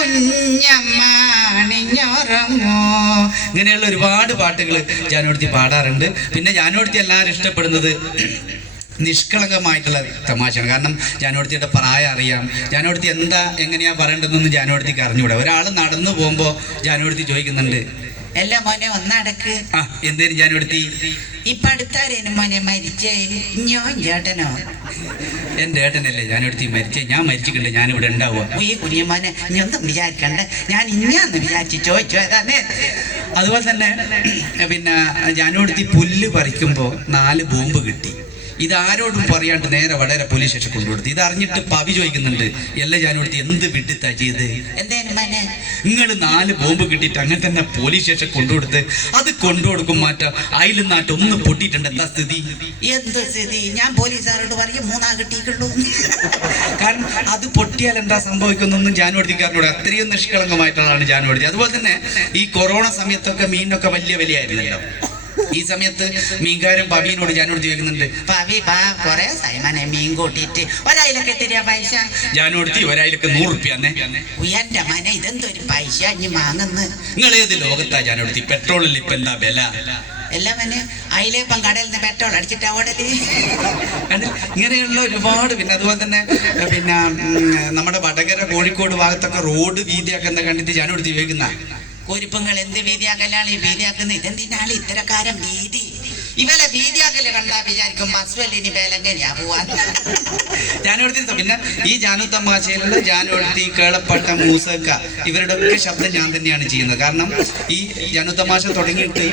കുഞ്ഞമ്മാണിഞ്ഞുറങ്ങോ. ഇങ്ങനെയുള്ള ഒരുപാട് പാട്ടുകൾ ജാനോടുത്തി പാടാറുണ്ട്. പിന്നെ ജാനോടുത്തി എല്ലാവരും ഇഷ്ടപ്പെടുന്നത് നിഷ്കളങ്കമായിട്ടുള്ള തമാശയാണ്. കാരണം ജാനുവടുത്തിയുടെ പ്രായം അറിയാം. ജാനുവടുത്തി എന്താ എങ്ങനെയാ പറയേണ്ടതെന്ന് ജാനുവടുത്തിക്ക് അറിഞ്ഞുകൂടാ ഒരാൾ നടന്നു പോകുമ്പോൾ ജാനുവടുത്തി ചോദിക്കുന്നുണ്ട് എല്ലാ മോനെ ഒന്നടക്ക്. എന്തേലും ജാനുവടുത്തി ഇപ്പൊ അടുത്താരേനും മോനെ മരിച്ചേ? ഇഞ്ഞോ ചേട്ടനോ? എന്റെ ഏട്ടനല്ലേ ജാനുവടുത്തി മരിച്ചേ. ഞാൻ മരിച്ചിട്ടുണ്ട് ഞാനിവിടെ ഉണ്ടാവുക. ഉയ്യ കുഞ്ഞുമോനെ ഇഞ്ഞൊന്നും വിചാരിക്കണ്ട. ഞാൻ ഇഞ്ഞാന്ന് വിചാരിച്ച് ചോദിച്ചു അതാണേ അതുപോലെ തന്നെ പിന്നെ ഞാനോടുത്തി പുല്ല് പറിക്കുമ്പോൾ നാല് ബോംബ് കിട്ടി. ഇത് ആരോടും പറയാണ്ട് നേരെ വളരെ പോലീസ് സ്റ്റേഷൻ കൊണ്ടുകൊടുത്തു. ഇത് അറിഞ്ഞിട്ട് പവി ചോദിക്കുന്നുണ്ട് എല്ലാം ഞാനോടുത്തി എന്ത് വിട്ടിത്താ ചെയ്ത്? എന്തേനും നിങ്ങൾ നാല് ബോംബ് കിട്ടിയിട്ട് അങ്ങനെ തന്നെ പോലീസ് സ്റ്റേഷൻ കൊണ്ടുകൊടുത്ത് അത് കൊണ്ടുകൊടുക്കും മാറ്റാം. അയിലും നാട്ട് ഒന്ന് പൊട്ടിയിട്ടുണ്ട്. എന്താ സ്ഥിതി? എന്ത് സ്ഥിതി? ഞാൻ പോലീസുകാരോട് പറയും മൂന്നാ കിട്ടിയിട്ടുള്ളൂ. കാരണം അത് പൊട്ടിയാൽ എന്താ സംഭവിക്കുന്നൊന്നും ജാനുവടുത്തിക്കാരനോട് അത്രയും നിഷ്കളങ്കമായിട്ടുള്ളതാണ് ജാനുവടുത്തി അതുപോലെ തന്നെ ഈ കൊറോണ സമയത്തൊക്കെ മീനിനൊക്കെ വലിയ വിലയായിരുന്നല്ലോ. ഈ സമയത്ത് മീൻകാരും പവീനോട് ഞാനോട് ചോദിക്കുന്നുണ്ട് പവി പാ കൊറേ സൈമനെ മീൻ കൂട്ടിയിട്ട് ഒരായിലൊക്കെ തരിക പൈസ? ജാനുവടുത്തി ഒരായിലൊക്കെ നൂറ് റുപ്യ ഉയന്റെ മന ഇതെന്തൊരു പൈസ ഇനി വാങ്ങുന്നു? നിങ്ങൾ ഏത് ലോകത്താ ഞാനോട് പെട്രോളിൽ ഇപ്പൊ എന്താ വില? എല്ലാം മനെ അയിലേപ്പം കടയിൽ നിന്ന് പെട്രോൾ അടിച്ചിട്ടാ ഓടൽ? ഇങ്ങനെയുള്ള ഒരുപാട് പിന്നെ അതുപോലെ തന്നെ പിന്നെ നമ്മുടെ വടകര കോഴിക്കോട് ഭാഗത്തൊക്കെ റോഡ് വീതിയാക്കുന്ന കണ്ടിട്ട് ഞാനോട് ഉപയോഗിക്കുന്ന കുരിപ്പുങ്ങൾ എന്ത് വീതിയാക്കലാണ് ഈ വീതിയാക്കുന്നത് ഇതെന്തിനാണ് ഇത്തരക്കാരൻ വീതി ഇവലെ വീതിയാക്കൽ കണ്ടാ വിചാരിക്കും മസ്വലിനി വേലങ്കനിയാ പോവാ ജാനുവർത്തി പിന്നെ ഈ ജാനു തമാശയിലുള്ള ജാനുവർത്തി കേളപ്പട്ട മൂസക്ക ഇവരുടെ ഒക്കെ ശബ്ദം ഞാൻ തന്നെയാണ് ചെയ്യുന്നത്. കാരണം ഈ ജാനു തമാശ തുടങ്ങിയിട്ട്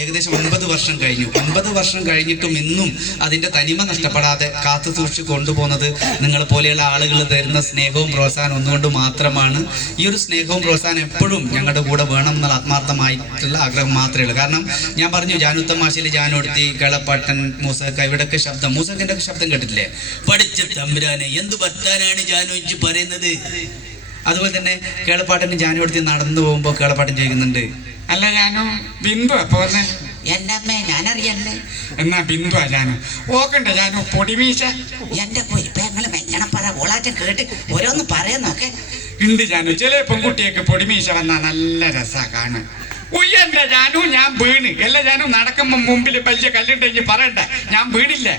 ഏകദേശം ഒൻപത് വർഷം കഴിഞ്ഞു. ഒൻപത് വർഷം കഴിഞ്ഞിട്ടും ഇന്നും അതിന്റെ തനിമ നഷ്ടപ്പെടാതെ കാത്തു സൂക്ഷിച്ച് കൊണ്ടുപോകുന്നത് നിങ്ങളെ പോലെയുള്ള ആളുകൾ തരുന്ന സ്നേഹവും പ്രോത്സാഹനം ഒന്നുകൊണ്ട് മാത്രമാണ്. ഈ ഒരു സ്നേഹവും പ്രോത്സാഹനം എപ്പോഴും ഞങ്ങളുടെ കൂടെ വേണം എന്നുള്ള ആത്മാർത്ഥമായിട്ടുള്ള ആഗ്രഹം മാത്രമേ ഉള്ളൂ. കാരണം ഞാൻ പറഞ്ഞു ജാനുത്തമാശയിൽ ജാനുടുത്തി കളപ്പട്ടൻ മൂസക്ക ഇവിടൊക്കെ ശബ്ദം മൂസക്കിന്റെ ഒക്കെ ശബ്ദം കേട്ടിട്ടില്ലേ? പഠിച്ച തമ്പുരാനെ എന്ത് വർത്താനാണ് ജാനു ഇജ്ജ് പറയുന്നത്? അതുപോലെ തന്നെ കേളപ്പാട്ടന് ജാനുടുത്തി നടന്നു പോകുമ്പോൾ കേളപ്പാട്ടൻ ചോദിക്കുന്നുണ്ട് അല്ല ഞാനും ബിന്ദു പോന്നെ. എന്റെ അമ്മേ ഞാനറിയല്ലേ? എന്നാ ബിന്ദു ഞാനും. ഓക്കണ്ട ഞാനും. പൊടിമീശ. എന്റെ വെക്കണം പറ ഓളാറ്റം കേട്ട് ഓരോന്ന് പറയുന്നൊക്കെ ഉണ്ട് ജാനു ചില പെൺകുട്ടിയൊക്കെ പൊടിമീശ വന്നാ നല്ല രസാ കാണാൻ. ഉയ്യന്റെ ജാനു ഞാൻ വീണ്. എല്ലാ ഞാനും നടക്കുമ്പോ മുമ്പിൽ വലിയ കല്ലുണ്ടെങ്കിൽ പറയണ്ട. ഞാൻ വീണില്ലേ.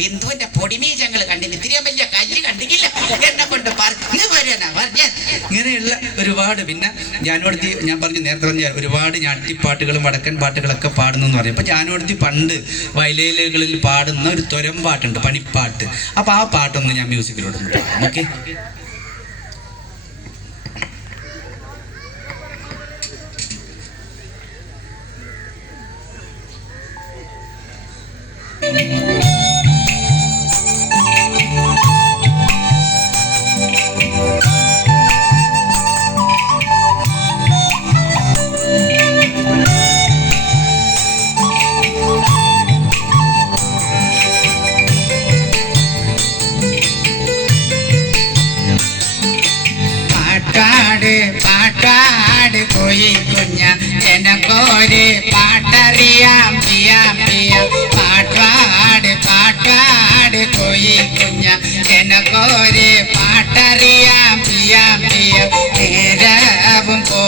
ബിന്ദുവിന്റെ പൊടിമീശങ്ങൾ കണ്ടിന് ഇത്രയും വലിയ കല്ല് കണ്ടിട്ടില്ല. എന്നെ കൊണ്ട് ഇങ്ങനെയുള്ള ഒരുപാട് പിന്നെ ജാനോടത്തി ഞാൻ പറഞ്ഞു നേരത്തെ പറഞ്ഞ ഒരുപാട് ഞാട്ടിപ്പാട്ടുകളും വടക്കൻ പാട്ടുകളൊക്കെ പാടുന്നു എന്ന് പറയും. അപ്പൊ ജാനോടത്തി പണ്ട് വയലേലുകളിൽ പാടുന്ന ഒരു ത്വരം പാട്ടുണ്ട് പണിപ്പാട്ട്. അപ്പൊ ആ പാട്ടൊന്ന് ഞാൻ മ്യൂസിക്കിലോട് ഓക്കെ?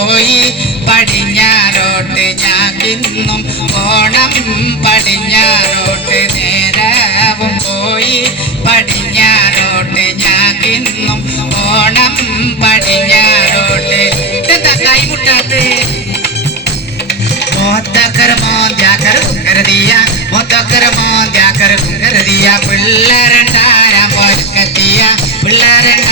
പോയി പടിഞ്ഞാറോട്ട് ഞാൻ തിന്നും. ഓണം പടിഞ്ഞാറോട്ട് നേരവും പോയി പടിഞ്ഞാറോട്ട് ഞാൻ തിന്നും. ഓണം പടിഞ്ഞാറോട്ട് എന്താ കൈമുട്ടാത്ത് മോത്തക്കര മോന്ത്യാക്കര കുങ്കരതിയ മോത്തക്കര മോന്ത്യാക്കര കുങ്കരതിയ. പിള്ളേരണ്ടാരാം പൊരുക്കത്തിയ പിള്ളേരണ്ടാരാം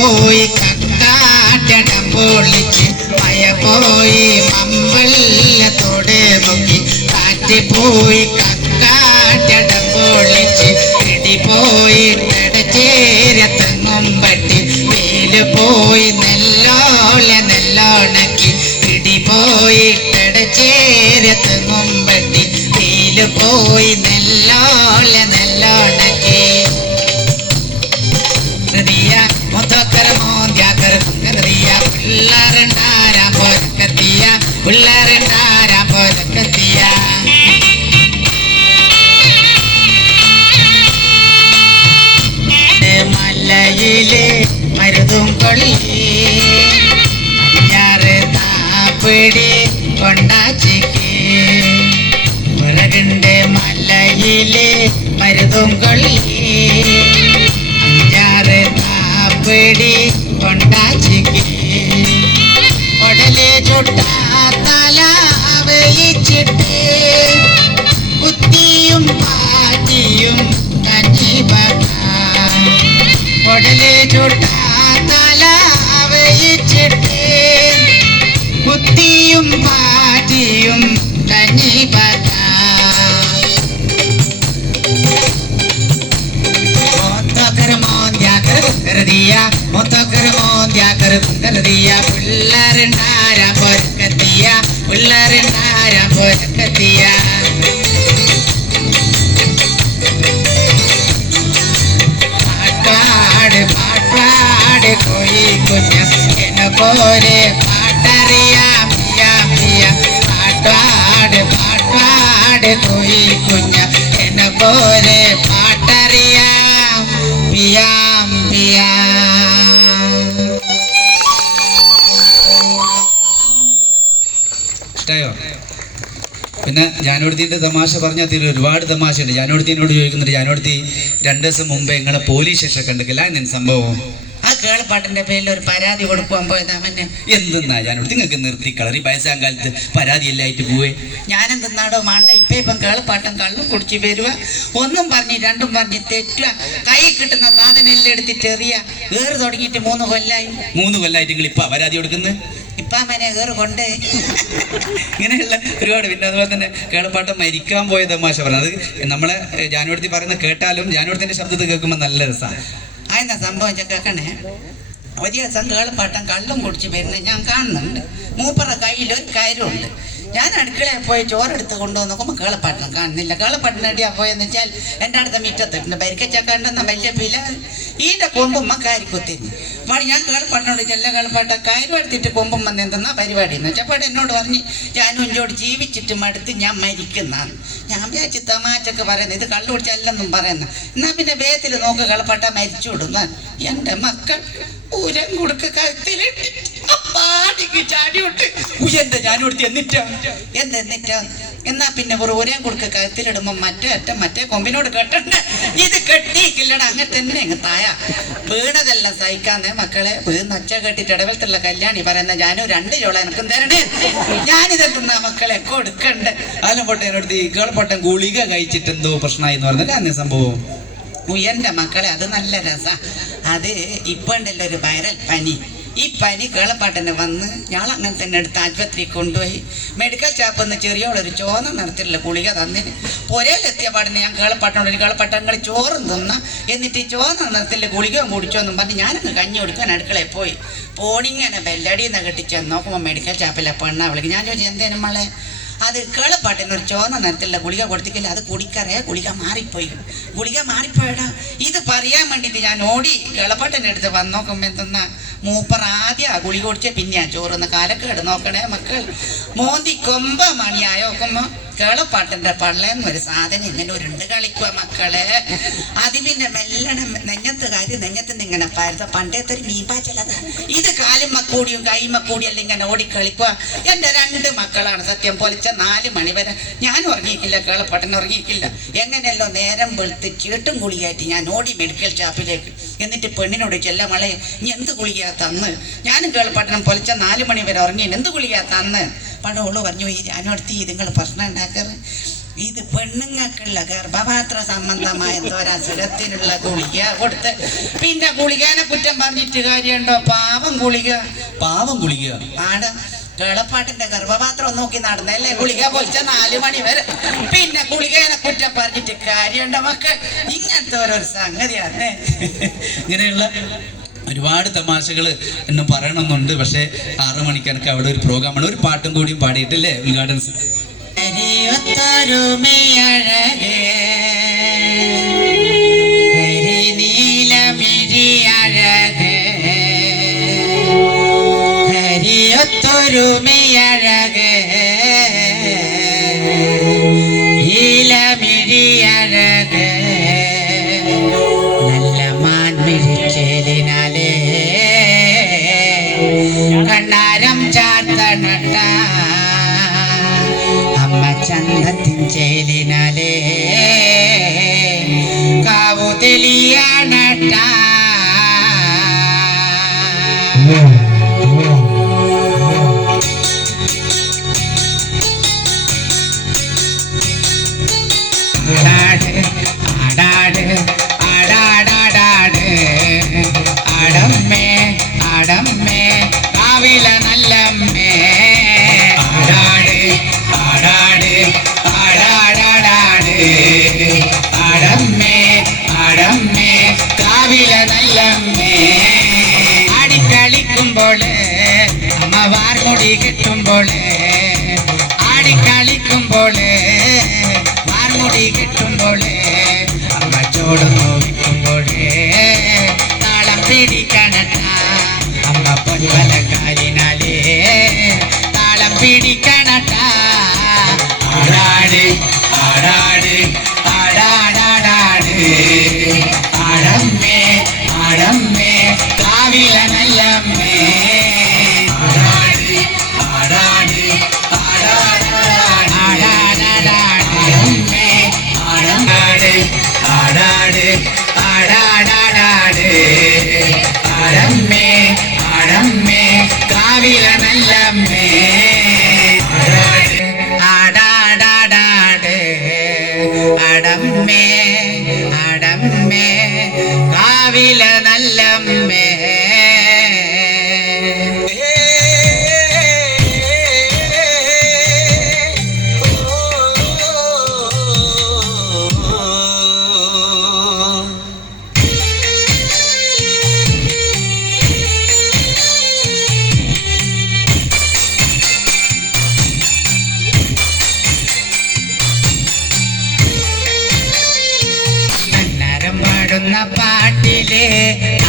പോയി കക്കാട്ടടം പൊളിച്ച്. മയ പോയി മമ്പള്ളത്തോട് നോക്കി കാറ്റ് പോയി കക്കാട്ടടം പൊളിച്ച്. ഇടി പോയി ചേരത്തെങ്ങും വെയിൽ പോയി നെല്ലോല നെല്ലോണക്കി. ഇടി പോയി ചേരത്തെങ്ങും വെയിൽ പോയി മരുതും കൊള്ളി അഞ്ചാറ് താപ്പിടി കൊണ്ടാച്ചിക്ക്. വിറകുണ്ട് മലയിലെ മരുതും കൊള്ളി അഞ്ചാറ് താപ്പിടി കൊണ്ടാച്ചിക്ക്. ഉടലെ ചുട്ടാത്തല അവയിച്ചിട്ട് പോലെ പിന്നെ ജാനുവടുത്തിന്റെ തമാശ പറഞ്ഞാൽ തീരെ ഒരുപാട് തമാശയുണ്ട്. ജാനുവടുത്തിനോട് ചോദിക്കുന്നുണ്ട് ജാനുവടുത്തി രണ്ട് ദിവസം മുമ്പേ നിങ്ങളെ പോലീസ് സ്റ്റേഷൻ കണ്ടിട്ടില്ല? എന്നെ സംഭവം? കേളപ്പാട്ടിന്റെ പേരിൽ ഒരു പരാതി കൊടുക്കുവാൻ പോയതാ അവന് എന്തെന്നാ ഞാനോട് നിങ്ങൾക്ക് നിർത്തി കളറി വയസ്സാം കാലത്ത് പരാതി എല്ലായിട്ട് പോവേ? ഞാനെന്തെന്നാടോ മാണ്ട ഇപ്പൊ ഇപ്പം കേളപ്പാട്ടം കള്ളും കുടിച്ച് വരുക ഒന്നും പറഞ്ഞ് രണ്ടും പറഞ്ഞ് തെറ്റുക കൈ കിട്ടുന്ന സാധനം എല്ലാം എടുത്തിട്ട് എറിയ ഏറ് തുടങ്ങിയിട്ട് മൂന്ന് കൊല്ലായി. മൂന്ന് കൊല്ലായിട്ട് നിങ്ങൾ ഇപ്പൊ പരാതി കൊടുക്കുന്നത് ഇപ്പാമനെ ഏറ് കൊണ്ടേ. ഇങ്ങനെയുള്ള ഒരുപാട് പിന്നെ അതുപോലെ തന്നെ കേളപ്പാട്ടം മരിക്കാൻ പോയ തമാശ പറഞ്ഞത് നമ്മളെ ജാനുവടുത്തി പറയുന്നത് കേട്ടാലും ജാനുവടുത്തിന്റെ ശബ്ദത്തിൽ കേൾക്കുമ്പോൾ നല്ല രസമാണ് അതെന്നാ സംഭവം കേൾക്കണേ. ഒരു ദിവസം പാട്ടം കള്ളും കുടിച്ച് വരുന്നത് ഞാൻ കാണുന്നുണ്ട്. മൂപ്പറ കയ്യിൽ ഒരു കയറുണ്ട്. ഞാൻ അടുക്കളയിൽ പോയി ചോറെടുത്ത് കൊണ്ടുവന്നപ്പോൾ നോക്കുമ്പോൾ കേളപ്പാട്ടം കാണുന്നില്ല. കളപ്പാട്ടിനടി പോയെന്ന് വെച്ചാൽ എന്റെ അടുത്ത മിറ്റത്തിട്ടുണ്ട് പരിക്കച്ചക്കാണ്ടെന്ന വലിയ പില ഈന്റെ കൊമ്പുമ്മ കാരി കുത്തിരുന്നു അപ്പോൾ ഞാൻ കളപ്പാട്ടിനോട് ചെല്ല കളപ്പാട്ട കയറും എടുത്തിട്ട് കൊമ്പും വന്ന് പരിപാടി എന്ന് വെച്ചപ്പോൾ എന്നോട് പറഞ്ഞ് ഞാനുഞ്ചോട് ജീവിച്ചിട്ട് മടുത്ത് ഞാൻ മരിക്കുന്നതാണ് ഞാൻ വിചാരിച്ച് തമാറ്റൊക്കെ പറയുന്നത് ഇത് കള്ളു കുടിച്ചല്ലെന്നും പറയുന്ന. എന്നാ പിന്നെ വേഗത്തിൽ നോക്ക് കളപ്പാട്ട മരിച്ചു വിടുന്ന എന്റെ മക്കൾ ഊരം കൊടുക്ക കഴുത്തിലിട്ട് അപ്പാടിക്ക് ചാടിയോട്ട് ഉയ്യന്റെ ജാനുവടുത്തി എന്നിട്ടാ. എന്തെന്നിട്ട് എന്നാ പിന്നെ ഒരു ഊരം കൊടുക്ക കഴുത്തിലിടുമ്പോ മറ്റേ അറ്റം മറ്റേ കൊമ്പിനോട് കെട്ടണ്ട. ഇത് കെട്ടിയിക്കില്ലട അങ്ങനെ തന്നെ അങ്ങ് തായ വീണതെല്ലാം സഹിക്കാന്നേ മക്കളെ. വീണ് ഒച്ച കെട്ടിട്ട് ഇടവലത്തുള്ള കല്യാണി പറയുന്ന ഞാനും രണ്ട് ചോള എനക്കും തരണേ. ഞാനിതെത്തുന്ന മക്കളെ കൊടുക്കണ്ടേ. അതിനെ പോട്ടെ എന്നോട് ഈ കേളപ്പാട്ടം ഗുളിക കഴിച്ചിട്ട് എന്തോ പ്രശ്നമായി എന്ന് പറഞ്ഞിട്ട് അന്നേ സംഭവം? ഉയന്റെ മക്കളെ അത് നല്ല രസ. അത് ഇപ്പൊ ഉണ്ടല്ലോ ഒരു വൈറൽ പനി. ഈ പനി കേളപ്പാട്ടനെ വന്ന് ഞാൻ അങ്ങനെ തന്നെ എടുത്ത് ആശുപത്രി കൊണ്ടുപോയി. മെഡിക്കൽ ഷാപ്പിൽ നിന്ന് ചെറിയോളൊരു ചോന്ന നിറത്തിലുള്ള ഗുളിക തന്നിന്. പുരയിലെത്തിയ പാടിന് ഞാൻ കേളപ്പാട്ടനോട് ഒരു കേളപ്പാട്ടങ്ങൾ ചോറും തിന്ന. എന്നിട്ട് ഈ ചോന്ന നിറത്തിലുള്ള ഗുളിക കുടിച്ചോന്നും പറഞ്ഞ് ഞാനങ്ങ് കഞ്ഞി കൊടുക്കാൻ അടുക്കളയിൽ പോയി. പോണിങ്ങനെ ബെല്ലടിന്ന് കെട്ടിച്ച് നോക്കുമ്പോൾ മെഡിക്കൽ ഷാപ്പിലെ പെണ്ണ വിളിക്കും. ഞാൻ ചോദിച്ചു എന്തേനും മളെ? അത് കേളപ്പാട്ടിന് ഒരു ചോന്ന നിറത്തിലുള്ള ഗുളിക കൊടുത്തിക്കില്ല അത് കുടിക്കറേ ഗുളിക മാറിപ്പോയി. ഗുളിക മാറിപ്പോയടാ. ഇത് പറയാൻ വേണ്ടിയിട്ട് ഞാൻ ഓടി കേളപ്പാട്ടിന്റെ അടുത്ത് വന്നോക്കുമ്പോൾ എന്തെന്നാ? മൂപ്പർ ആദ്യം ആ ഗുളിക കുടിച്ച പിന്നെയാ ചോറുന്ന കാലക്കേട് നോക്കണേ മക്കൾ. മോന്തി കൊമ്പ മണിയായോ നോക്കുമ്പോൾ പാട്ടിന്റെ പള്ളേന്ന് ഒരു സാധനം ഇങ്ങനെ ഉരുണ്ട് കളിക്കുക മക്കൾ. അത് പിന്നെ മെല്ലണം നെഞ്ഞത്ത് കാര്യം നെഞ്ഞത്ത് ഇങ്ങനെ പരത പണ്ടത്തെ ഒരു മീപാച്ചലത ഇത് കാലും മക്കൂടിയും കൈ മക്കൂടിയെല്ലാം ഇങ്ങനെ ഓടിക്കളിക്കുക എന്റെ രണ്ട് മക്കളാണ് സത്യം പൊലിച്ച നാല് മണി വരെ. ഞാൻ ഉറങ്ങിയിട്ടില്ല കേളപ്പാട്ടൻ ഉറങ്ങിയിട്ടില്ല. എങ്ങനെയല്ലോ നേരം വെളുത്ത് ചീട്ടും കുളിയായിട്ട് ഞാൻ ഓടി മെഡിക്കൽ ഷാപ്പിലേക്ക്. എന്നിട്ട് പെണ്ണിനോട് ചെല്ല മളെ നീ എന്ത് കുളിയാ തന്ന്? ഞാനും കേളപ്പാട്ടനും പൊലിച്ച നാല് മണി വരെ ഉറങ്ങി എന്ത് കുളിയാ തന്ന്? പണ്ട് ഓൾ പറഞ്ഞു ഈ ഞാനോടത്തി നിങ്ങൾ പ്രശ്നം ഉണ്ടാക്കാറ് ഇത് പെണ്ണുങ്ങൾക്കുള്ള ഗർഭപാത്ര സംബന്ധമായ അസുഖത്തിനുള്ള ഗുളിക കൊടുത്ത്. പിന്നെ ഗുളികേനെ കുറ്റം പറഞ്ഞിട്ട് കാര്യമുണ്ടോ? പാവം ഗുളിക. പാവം ഗുളിക. ആണ്. കേളപ്പാട്ടിന്റെ ഗർഭപാത്രം നോക്കി നടന്നല്ലേ ഗുളിക പൊലിച്ച നാല് മണി വരെ. പിന്നെ ഗുളികേനെ കുറ്റം പറഞ്ഞിട്ട് കാര്യമുണ്ടോ മക്കൾ ഇങ്ങനത്തെ ഓരോ സംഗതിയാണ് ഇങ്ങനെയുള്ള ഒരുപാട് തമാശകൾ എന്നും പറയണമെന്നുണ്ട്. പക്ഷേ ആറ് മണിക്കാർക്ക് അവിടെ ഒരു പ്രോഗ്രാം ആണ് ഒരു പാട്ടും കൂടിയും പാടിയിട്ടില്ലേ ഉദ്ഘാടന? ഹരിയൊത്തൊരുമി ചന്തത്തിൻ പൊൻവലക്കാരിനാലേ താളം പിടിക്കണട്ടാ. ആടാട് ആടാട് vida en la mente.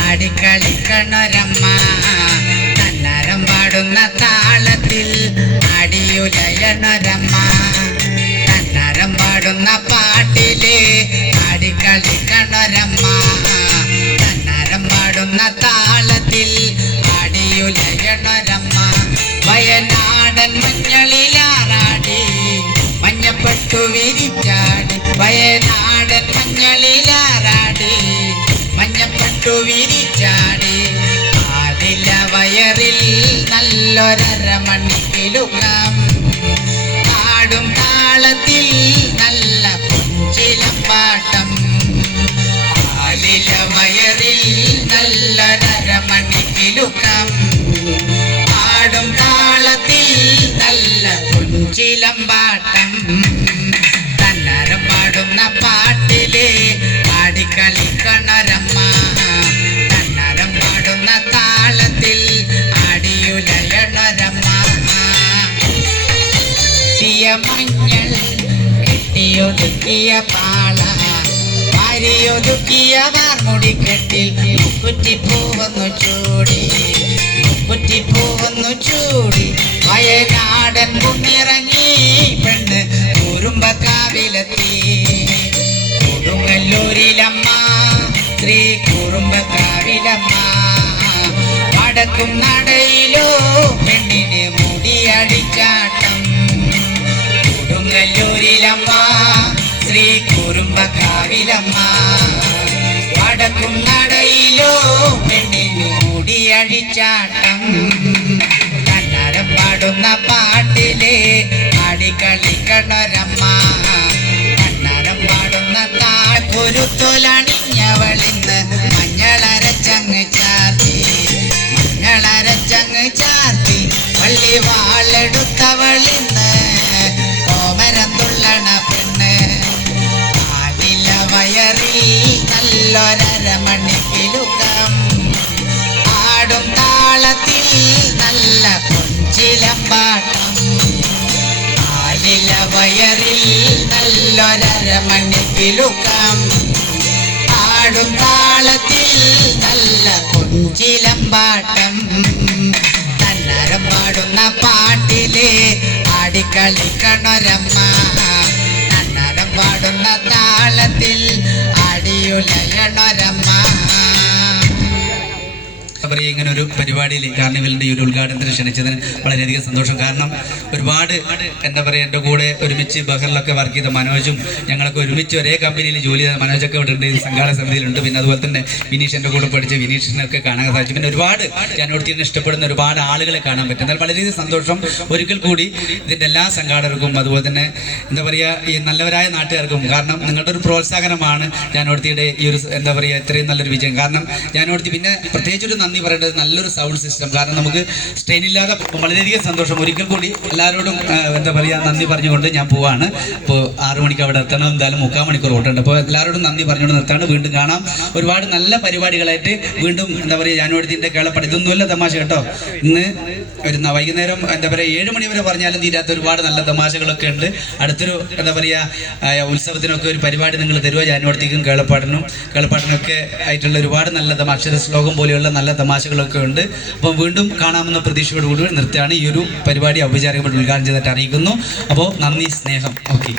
ആടിക്കളിക്കണൊരമ്മ. തന്നരം പാടുന്ന താളത്തിൽ ആടിയുലയണൊരമ്മ തന്നരം പാടുന്ന പാട്ടിലെ ആടിക്കളിക്കണൊരമ്മ. തന്നരം പാടുന്ന താളത്തിൽ ആടിയുലയണൊരമ്മ വയനാടൻ മഞ്ഞളിലാറാടി മഞ്ഞപ്പെട്ടു വിരിച്ചാടി. വയനാടൻ മഞ്ഞപ്പെട്ടു വിരിച്ചാടി. ആദില വയറിൽ നല്ലൊരര മണിക്കിലുകം ആടും താളത്തിൽ നല്ല പുഞ്ചിലമ്പാട്ടം ആലില വയറിൽ നല്ലൊരര മണിക്കിലുകം ആടും താളത്തിൽ നല്ല കുഞ്ചിലമ്പാട്ടം തന്നരം പാടുന്ന പാട്ടിലെ കെട്ടിയൊതുക്കിയ പാള വാരിയൊതുക്കിയ കെട്ടിൽ കുറ്റിപ്പൂവന്നു ചൂടി കുറ്റിപ്പൂവന്നു ചൂടി. വയനാടൻ മുങ്ങിറങ്ങി പെണ്ണ് കുറുമ്പക്കാവിലെത്തി. കൊടുങ്ങല്ലൂരിലമ്മ ശ്രീ കുറുമ്പക്കാവിലമ്മ. വടക്കും നടയിലോ പെണ്ണിന് മുടിയടിച്ചാട്ടം കൊടുങ്ങല്ലൂരിലമ്മ ശ്രീ കുറുമ്പക്കാവിലമ്മ. വടക്കുന്നടയിലോ പെണ്ണിനു മുടിയഴിച്ചാട്ടം. കന്നഡം പാടുന്ന പാട്ടിലെ ആടിക്കളിക്കണൊരമ്മ കന്നഡം പാടുന്ന താഴ്പൊരുത്തൊലണിഞ്ഞവളിന്ന് മഞ്ഞളരച്ചങ്ങ് ചാർത്തി. മഞ്ഞളരച്ചങ്ങ് ചാർത്തി. വള്ളി വാളെടുത്തവളിന്ന് നല്ല കാലില വയറിൽ നല്ലൊരമണിക്കിലുക്കം പാടും താളത്തിൽ നല്ല കൊഞ്ചിലമ്പാട്ടം തന്നരം പാടുന്ന പാട്ടിലെ ആടിക്കളിക്കണൊരമ്മ തന്നരം പാടുന്ന താളത്തിൽ അടിയുലയണൊരമ്മ. പറയുക ഇങ്ങനെ ഒരു പരിപാടിയിൽ കാർണിവലിന്റെ ഈ ഒരു ഉദ്ഘാടനത്തിന് ക്ഷണിച്ചതിന് വളരെയധികം സന്തോഷം. കാരണം ഒരുപാട് എന്താ പറയുക എന്റെ കൂടെ ഒരുമിച്ച് ബഹറിലൊക്കെ വർക്ക് ചെയ്ത മനോജും ഞങ്ങളൊക്കെ ഒരുമിച്ച് ഒരേ കമ്പനിയിൽ ജോലി ചെയ്ത മനോജൊക്കെ ഇവിടെ ഉണ്ട് ഈ സംഘാടന സമിതിയിലുണ്ട്. പിന്നെ അതുപോലെ തന്നെ വിനീഷ് എന്റെ കൂടെ പഠിച്ച വിനീഷിനൊക്കെ കാണാൻ സാധിച്ചു. പിന്നെ ഒരുപാട് ഞാനോടത്തിന് ഇഷ്ടപ്പെടുന്ന ഒരുപാട് ആളുകളെ കാണാൻ പറ്റും. എന്നാൽ വളരെയധികം സന്തോഷം ഒരിക്കൽ കൂടി ഇതിന്റെ എല്ലാ സംഘാടകർക്കും അതുപോലെ തന്നെ എന്താ പറയുക ഈ നല്ലവരായ നാട്ടുകാർക്കും. കാരണം നിങ്ങളുടെ ഒരു പ്രോത്സാഹനമാണ് ഞാനോടത്തിയുടെ ഈ ഒരു എന്താ പറയുക ഇത്രയും നല്ലൊരു വിജയം. കാരണം ഞാനോടത്തി പിന്നെ പ്രത്യേകിച്ച് ഒരു നന്ദി പറയേണ്ടത് നല്ലൊരു സൗണ്ട് സിസ്റ്റം കാരണം നമുക്ക് സ്ട്രെയിൻ ഇല്ലാതെ വളരെയധികം സന്തോഷം. ഒരിക്കൽ കൂടി എല്ലാവരോടും എന്താ പറയുക നന്ദി പറഞ്ഞുകൊണ്ട് ഞാൻ പോവാണ്. അപ്പോൾ ആറ് മണിക്ക് അവിടെ എത്തണം. എന്തായാലും മുക്കാൽ മണിക്കൂർ ഓട്ടുണ്ട് അപ്പോൾ എല്ലാവരോടും നന്ദി പറഞ്ഞുകൊണ്ട് നിർത്താണ് വീണ്ടും കാണാം. ഒരുപാട് നല്ല പരിപാടികളായിട്ട് വീണ്ടും എന്താ പറയുക ജാനുവരത്തിന്റെ കേളപ്പട ഇതൊന്നുമല്ല തമാശ കേട്ടോ. ഇന്ന് ഒരു വൈകുന്നേരം എന്താ പറയുക ഏഴ് മണി വരെ പറഞ്ഞാലും തീരാത്ത ഒരുപാട് നല്ല തമാശകളൊക്കെ ഉണ്ട്. അടുത്തൊരു എന്താ പറയുക ഉത്സവത്തിനൊക്കെ ഒരു പരിപാടി നിങ്ങൾ തരുക ജാനുവരത്തിക്കും കേളപ്പാടിനും കേളപ്പാടിനൊക്കെ ആയിട്ടുള്ള ഒരുപാട് നല്ല തമാ അക്ഷര ശ്ലോകം പോലെയുള്ള നല്ല തമാശകളൊക്കെ ഉണ്ട്. അപ്പോൾ വീണ്ടും കാണാമെന്ന പ്രതീക്ഷയോടുകൂടി നിർത്തിയാണ് ഈ ഒരു പരിപാടി ഔപചാരികമായിട്ട് ഉദ്ഘാടനം ചെയ്തിട്ട് അറിയിക്കുന്നു. അപ്പോൾ നന്ദി സ്നേഹം. ഓക്കെ.